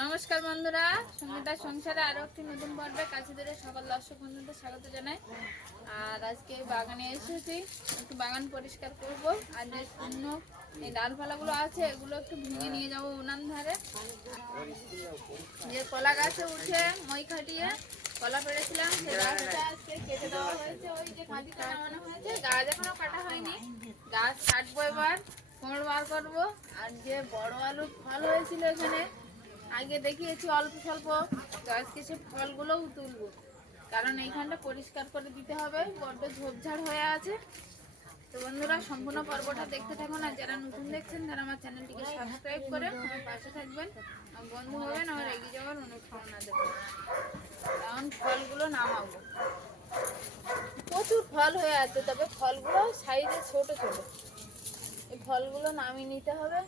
নমস্কার বন্ধুরা সঙ্গীতার সংসারে আরও একটি নতুন পর্বে কাছে ধরে সকল দর্শক বন্ধুদের স্বাগত জানাই। আর আজকে বাগানে এসেছি, একটু বাগান পরিষ্কার করব। আর যে শূন্য এই ডালপালাগুলো আছে, এগুলো একটু ভেঙে নিয়ে যাব উনান ধারে। যে কলা গাছে উঠে মই খাটিয়ে কলা পেড়েছিলাম সেই গাছটা আজকে কেটে দেওয়া হয়েছে। ওই যে কাঁদিটা নামানো হয়েছে গাছ এখনও কাটা হয়নি। গাছ কাটবো এবার কোমর বার করব। আর যে বড় আলু ফল হয়েছিল এখানে আগে দেখিয়েছি অল্প স্বল্প তো আজকে সে ফলগুলোও তুলবো। কারণ এইখানটা পরিষ্কার করে দিতে হবে, বড্ড ঝোপঝাড় হয়ে আছে। তো বন্ধুরা, সম্পূর্ণ পর্বটা দেখতে থাকুন আর যারা নতুন দেখছেন তারা আমার চ্যানেলটিকে সাবস্ক্রাইব করে আমার পাশে থাকবেন। বন্ধু হবেন, আমার এগিয়ে যাওয়ার অনুপ্রেরণা দেবেন। কারণ ফলগুলো নামাবো। প্রচুর ফল হয়ে আছে, তবে ফলগুলো সাইজে ছোট ছোট। এই ফলগুলো নামিয়ে নিতে হবে।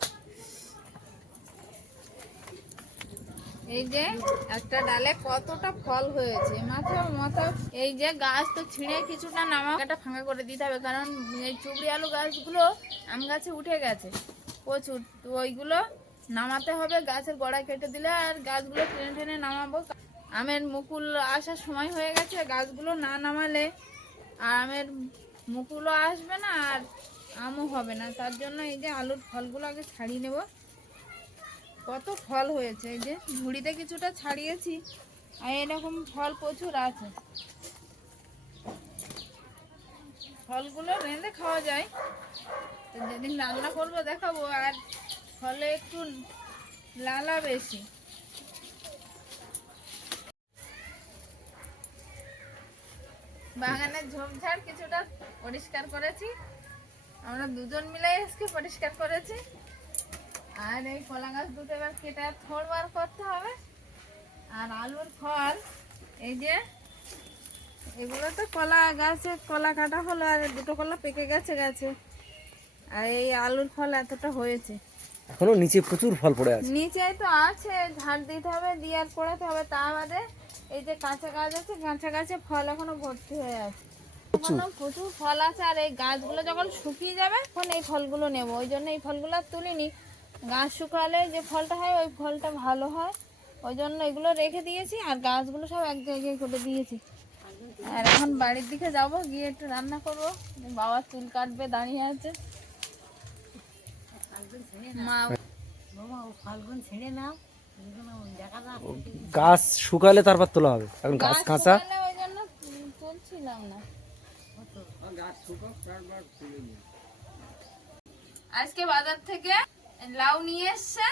এই যে একটা ডালে কতটা ফল হয়েছে। মাথা মাথা এই যে গাছ তো ছিঁড়ে কিছুটা নামা একটা ফাঁকা করে দিতে হবে, কারণ এই চুবড়ি আলু গাছগুলো আম গাছে উঠে গেছে। প্রচুর। তো ওইগুলো নামাতে হবে, গাছের গোড়া কেটে দিলে আর গাছগুলো টেনে টেনে নামাবো। আমের মুকুল আসার সময় হয়ে গেছে, গাছগুলো না নামালে আর আমের মুকুলও আসবে না আর আমও হবে না। তার জন্য এই যে আলুর ফলগুলো আগে ছাড়িয়ে নেব। কত ফল হয়েছে, এই যে ঝুড়িতে কিছুটা ছাড়িয়েছি, আর এরকম ফল প্রচুর আছে। ফলগুলো রেঁধে খাওয়া যায়। তো যেদিন রান্না করব দেখাবো, আর ফলে একটু লালা বেশি। বাগানের ঝোপঝাড় কিছুটা পরিষ্কার করেছি। আমরা দুজন মিলে আজকে পরিষ্কার করেছি। আর এই কলা গাছ দুটো এবার কেটে থোড় বার করতে হবে। আর আলুর ফল এই যে এগুলো তো কলা গাছে কলা কাটা হলো আর দুটো কলা পেকে গেছে গেছে। আর এই আলুর ফল এতটা হয়েছে। এখনও নিচে প্রচুর ফল পড়ে আছে। নিচে তো আছে ঝাড় দিতে হবে দিয়ে আর পড়াতে হবে। তা বাদে এই যে কাঁচা গাছ আছে কাঁচা গাছে ফল এখনও ভর্তি হয়ে আছে। প্রচুর ফল আছে আর এই গাছগুলো যখন শুকিয়ে যাবে তখন এই ফলগুলো নেব। ওই জন্য এই ফলগুলো আর তুলিনি। গাছ শুকালে যে ফলটা হয় ওই ফলটা ভালো হয়। ওই জন্য এগুলো রেখে দিয়েছি আর গাছগুলো সব এক জায়গায় করে দিয়েছি। আর এখন বাড়ির দিকে যাব গিয়ে একটু রান্না করব। বাবা চুল কাটবে দাঁড়িয়ে আছে। মা গাছ শুকালে তারপর তোলা হবে। এখন গাছ কাঁচা। ওই জন্য তুলছিলাম না। আজকে বাজার থেকে লাউ নিয়ে এসছে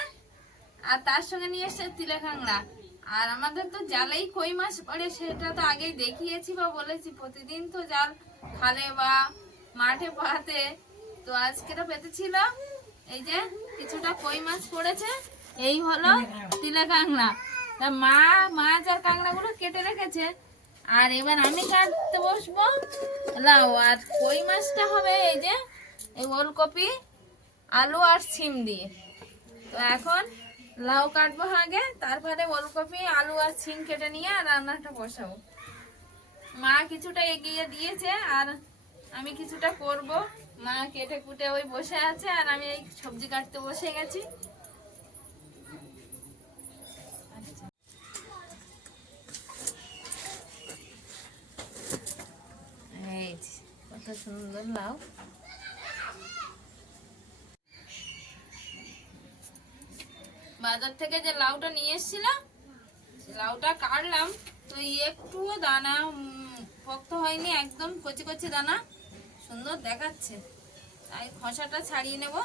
আর তার সঙ্গে নিয়ে এসছে তিলে কাঁকড়া। আর আমাদের তো জালেই কই মাছ পড়ে সেটা তো আগেই দেখিয়েছি বা বলেছি প্রতিদিন তো জাল খালে বা মাঠে পাতে তো আজকেটা পেতেছিল এই যে কিছুটা কই মাছ পড়েছে এই হলো তিলে কাঁকড়া। তা মা মাছ আর কাঁকড়াগুলো কেটে রেখেছে আর এবার আমি কাটতে বসবো লাউ। আর কই মাছটা হবে এই যে এই ওলকপি আলু আর সিম দিয়ে। তো এখন লাউ কাটবো আগে, তারপরে ওলকপি, আলু আর সিম কেটে নিয়ে আর রান্নাটা বসাবো। মা কিছুটা এগিয়ে দিয়েছে আর আমি কিছুটা করব। মা কেটে কুটে ওই বসে আছে আর আমি এই সবজি কাটতে বসে গেছি। কত সুন্দর লাউ। বাজার থেকে যে লাউটা নিয়ে এসেছিলাম, লাউটা কাটলাম, তো একটুও দানা শক্ত হয়নি, একদম কচি কচি দানা, সুন্দর দেখাচ্ছে। তাই খসাটা ছাড়িয়ে নেব।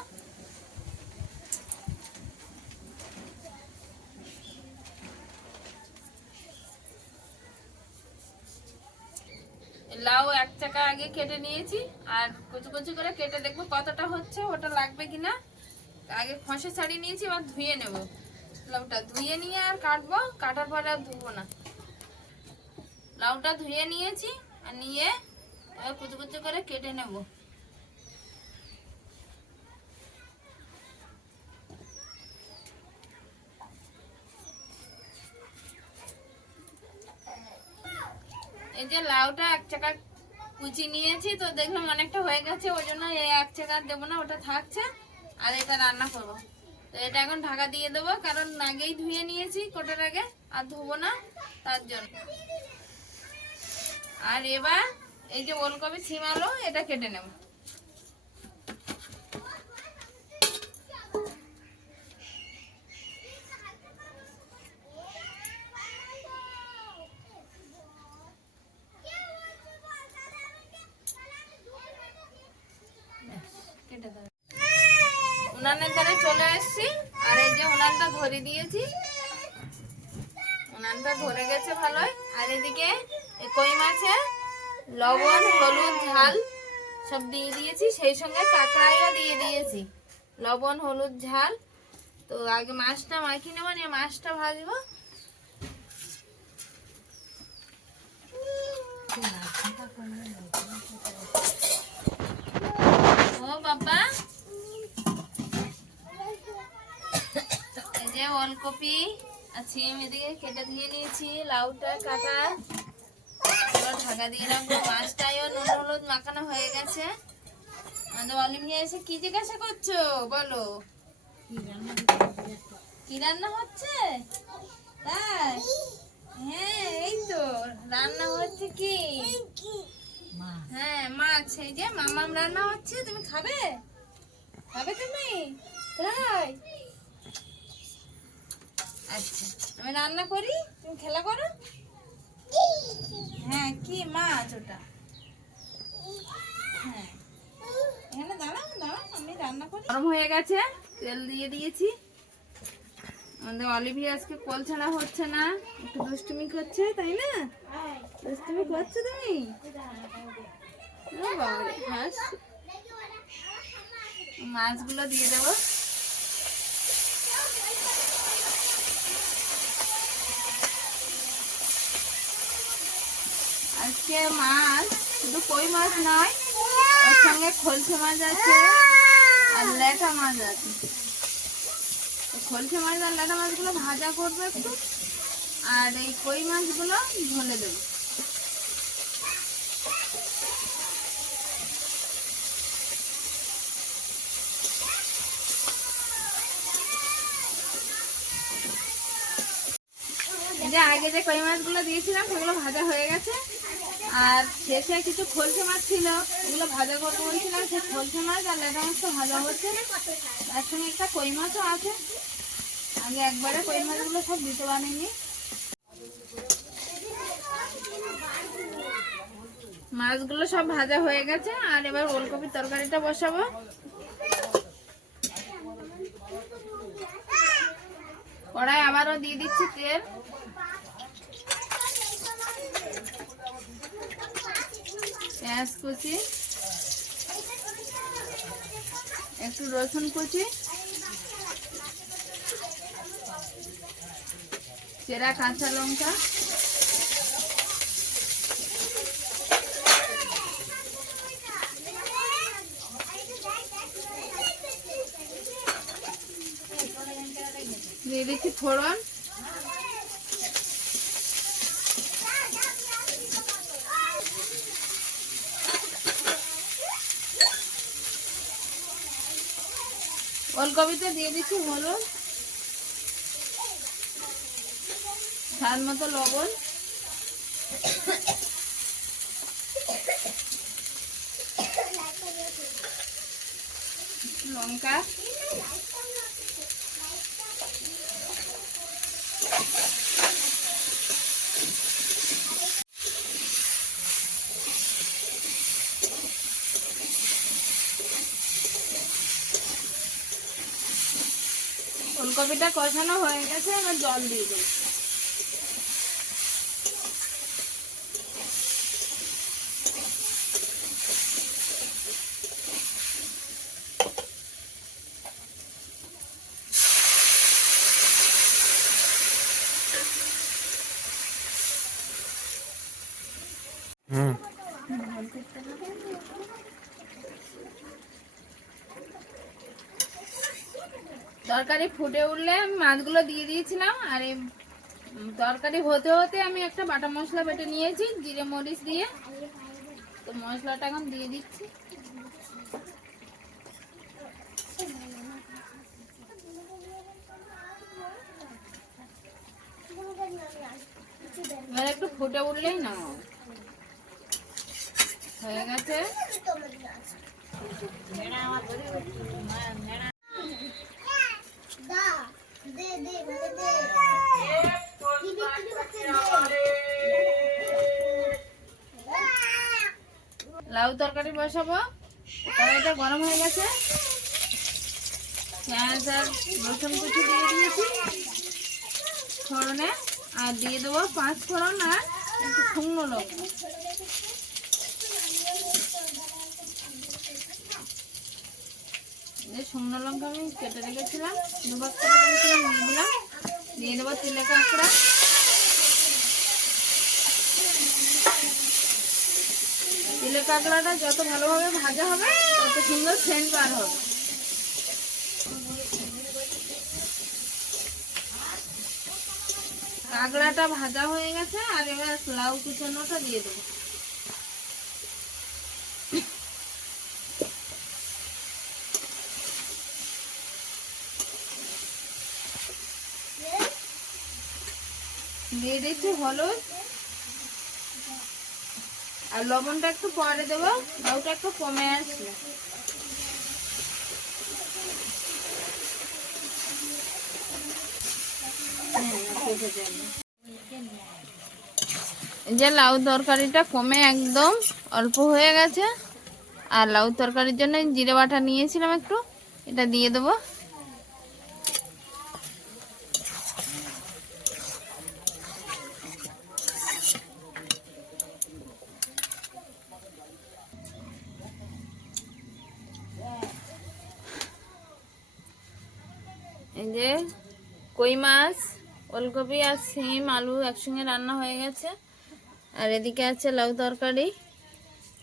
লাউ এক চাকা আগে কেটে নিয়েছি, আর কচু কচু করে কেটে দেখব কতটা হচ্ছে, ওটা লাগবে কিনা। আগে খসে শাড়ি নিয়েছি, এবার ধুয়ে নেব। লাউটা ধুয়ে নিয়ে আর কাটবো, কাটার পরে আর ধুবো না। লাউটা ধুয়ে নিয়েছি, আর নিয়ে এবার কুচু কুচু করে কেটে নেব। এই যে লাউটা এক চাকা কুচি নিয়েছি, তো দেখলাম অনেকটা হয়ে গেছে, ওই জন্য এক চাকা দেবো না, ওটা থাকছে। আর এটা রান্না করব। তো এটা এখন ঢাকা দিয়ে দেবো, কারণ আগেই ধুয়ে নিয়েছি কোটার আগে, আর ধোবো না তার জন্য। আর এবার এই যে ওলকপি সিম আলু, এটা কেটে নেব। কেটে দেবে। উনানের ধারে চলে এসেছি। আর এই যে উনানটা ধরে দিয়েছি। উনানটা ধরে গেছে ভালোই। আর এদিকে কই মাছে লবণ, হলুদ, ঝাল সব দিয়ে দিয়েছি। সেই সঙ্গে কাঁকড়াইও দিয়ে দিয়েছি। লবণ, হলুদ, ঝাল। তো আগে মাছটা মাখিয়ে নেব, নিয়ে মাছটা ভাজবো ও বাবা এই যে ওলকপি আর সিম এদিকে কেটে দিয়ে নিয়েছি লাউটা কাটা এবার ঢাকা দিয়ে রাখব মাছটাইও নুন হলুদ মাখানো হয়ে গেছে। আমাদের অলিভিয়া এসে কি জিজ্ঞাসা করছ? বলো। কি রান্না হচ্ছে তাই হ্যাঁ এই তো রান্না হচ্ছে কি? হ্যাঁ মাছ এই যে মামাম রান্না হচ্ছে তুমি খাবে? খাবে তুমি? তাই। আচ্ছা আমি রান্না করি, তুমি খেলা করো? হ্যাঁ কি মাছ ওটা? হ্যাঁ। এখানে দাঁড়াও দাঁড়াও, আমি রান্না করি। গরম হয়ে গেছে, তেল দিয়ে দিয়েছি। আমাদের অলিভিয়া আজকে কল ছাড়া হচ্ছে না, একটু দুষ্টুমি করছে, তাই না? দুষ্টুমি করছ তুমি? মাছগুলো দিয়ে দেবো। আজকে মাছ, শুধু কই মাছ নয়, ওর সঙ্গে খলসে মাছ আছে আর ল্যাটা মাছ আছে। খলসে মাছ আর ল্যাটা মাছগুলো ভাজা করব একটু, আর এই কই মাছগুলো ঝোলে দেবো। যে আগে যে কই মাছগুলো দিয়েছিলাম, সেগুলো ভাজা হয়ে গেছে। আর শেষে কিছু খলসে মাছ ছিল ওগুলো ভাজা করব বলছিলাম, সেই খলসে মাছ আর লেটা মাছ তো ভাজা হচ্ছে। তার সঙ্গে একটা কই মাছও আছে। আমি একবারে কই মাছগুলো সব দিতে বানিয়ে মাছগুলো সব ভাজা হয়ে গেছে, আর এবার ওলকপির তরকারিটা বসাবো। কড়াই আবারও দিয়ে দিচ্ছি তেল। পেঁয়াজ কুচি একটু রসুন কুচি চেরা কাঁচা লঙ্কা দিয়ে দিচ্ছি ফোড়ন। ওলকপিতে দিয়ে দিচ্ছি হলুদ স্বাদ মতো লবণ। লঙ্কা। ফুলকপিটা কষানো হয়ে গেছে এবার জল দিয়ে দেবো। তরকারি ফুটে উঠলে আমি মাছগুলো দিয়ে দিয়েছিলাম আর এই তরকারি হতে হতে আমি একটা বাটা মশলা বেটে নিয়েছি, জিরে মরিচ দিয়ে। তো মশলাটা এখন দিয়ে দিচ্ছি। একটু ফুটে উঠলেই না হয়ে গেছে। লাউ তরকারি বসাবো। কড়াইটা গরম হয়ে গেছে। পেঁয়াজ আর রসুন কুচি দিয়ে দিয়েছি ফোড়নে। আর দিয়ে দেবো পাঁচ ফোড়ন আর একটু শুকনো লঙ্কা এই যে শুকনো লঙ্কা আমি কেটে রেখেছিলাম দুবার দিয়ে দিলাম দিয়ে দেবো তিলে কাঁকড়া। তিলে কাঁকড়াটা যত ভালোভাবে ভাজা হবে, তত সুন্দর সেন্ট বার হবে। কাঁকড়াটা ভাজা হয়ে গেছে, আর এবার লাউ কুচানোটা দিয়ে দেবো। দিয়ে দিচ্ছি হলুদ। আর লবণটা একটু পরে দেবো লাউটা একটু কমে আসবে। যে লাউ তরকারিটা কমে একদম অল্প হয়ে গেছে। আর লাউ তরকারির জন্য জিরে বাটা নিয়েছিলাম একটু, এটা দিয়ে দেবো। এই যে কই মাছ, ওলকপি আর সিম, আলু একসঙ্গে রান্না হয়ে গেছে। আর এদিকে আছে লাউ তরকারি,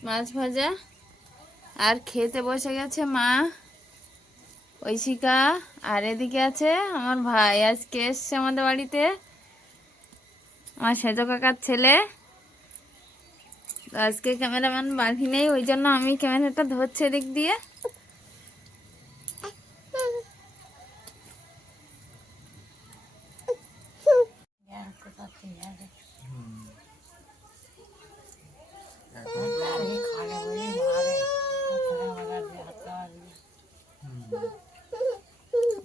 মাছ ভাজা। আর খেতে বসে গেছে মা, ঐশিকা। আর এদিকে আছে আমার ভাই, আজকে এসছে আমাদের বাড়িতে। আমার সেজ কাকার ছেলে। আজকে ক্যামেরাম্যান বাড়ি নেই, ওই জন্য আমি ক্যামেরাটা ধরছে এদিক দিয়ে।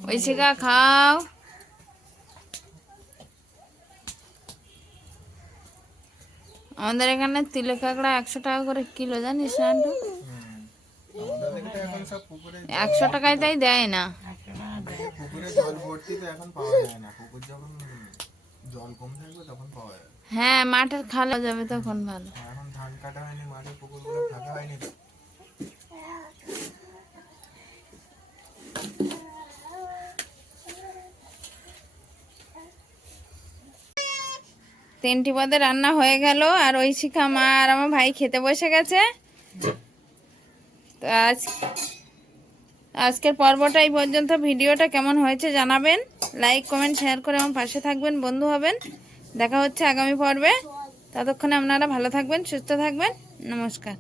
ঐশিকা খাও। আমাদের এখানে তিলে কাঁকড়া একশো টাকা করে কিলো, জানিস পুকুরে একশো টাকায় তাই দেয় না। পুকুরে পুকুর হ্যাঁ মাঠের খালা যাবে তখন ভালো। এখন ধান কাটা হয়নি মাঠে পুকুরগুলো ফাঁকা হয়নি তিনটি পদে রান্না হয়ে গেল, আর ওই শিখা মা আর আমার ভাই খেতে বসে গেছে। তো আজ, আজকের পর্বটা এই পর্যন্ত। ভিডিওটা কেমন হয়েছে জানাবেন। লাইক কমেন্ট শেয়ার করে আমার পাশে থাকবেন, বন্ধু হবেন। দেখা হচ্ছে আগামী পর্বে। ততক্ষণে আপনারা ভালো থাকবেন, সুস্থ থাকবেন। নমস্কার।